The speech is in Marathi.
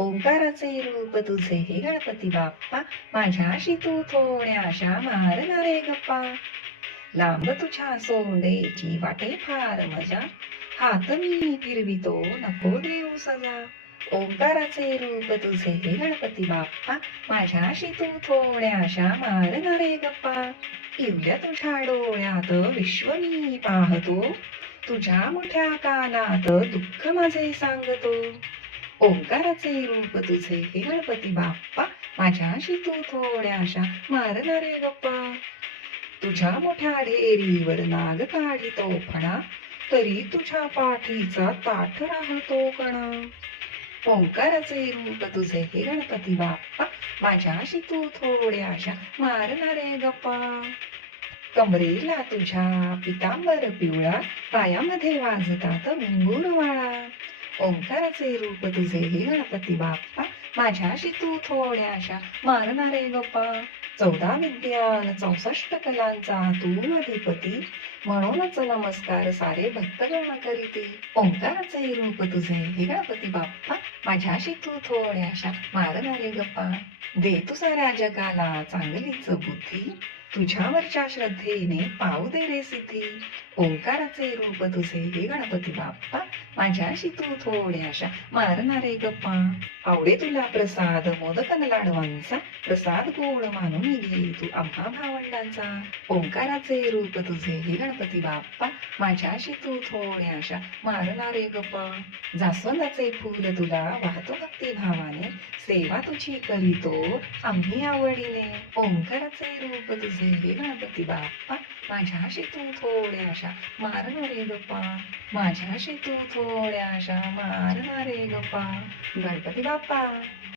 ओंकाराचे रूप तुझे हे गणपती बाप्पा, माझ्याशी तू थोड्याशा मारणारे गप्पा. लांब तुझ्या सोंडेची वाटे फार मजा, हात मी फिरवितो नको देऊ सजा. ओंकाराचे रूप तुझे हे गणपती बाप्पा, माझ्याशी तू थोड्याशा मारणारे गप्पा. इवल्या तुझ्या डोळ्यात विश्व मी पाहतो, तुझ्या मोठ्या कानात दुःख माझे सांगतो. ओंकाराचे रूप तुझे हे गणपती बाप्पा, माझ्याशी तू थोड्याशा मारणारे गप्पा. तुझ्या मोठ्या ढेरीवर नाग काढितो फणा, तरी तुझ्या पाठीचा ताठ राहतो कणा. ओंकाराचे रूप तुझे हे गणपती बाप्पा, माझ्याशी तू थोड्याशा मारणारे गप्पा. कमरेला तुझ्या पितांबर पिवळा, पायामध्ये वाजतात घुंगुरवाळा. ओंकाराचे रूप तुझे हे गणपती बाप्पा, माझ्याशी तू थोड्याशा मारणारे गप्पा. 14 विद्यान 64 कलांचा तू अधिपती, म्हणूनच नमस्कार सारे भक्तगण करीती. ओंकाराचे रूप तुझे हे गणपती बाप्पा, माझ्याशी तू थोड्याशा मारणारे गप्पा. दे तू साऱ्या जगाला चांगलीच बुद्धी, तुझ्यावरच्या श्रद्धेने पाहू दे रे सिद्धी. ओंकाराचे रूप तुझे हे गणपती बाप्पा, माझ्याशी तू थोड्याशा मारणारे गप्पा. आवडे तुला प्रसाद मोदकन लाडवांचा, प्रसाद गोड मानून घे तू आम्हा भावंडांचा. ओंकाराचे रूप तुझे हे गणपती बाप्पा, माझ्याशी तू थोड्याशा मारणारे गप्पा. जास्वंदाचे फूल तुला वाहतो भक्ती भावाने, सेवा तुझी करीतो आम्ही आवडीने. ओंकाराचे रूप तुझे हे गणपती बाप्पा, माझ्याशी तू थोड्याशा मारणारे गप्पा. माझ्याशी तू थोड्याशा मारणारे गप्पा. गणपती बाप्पा.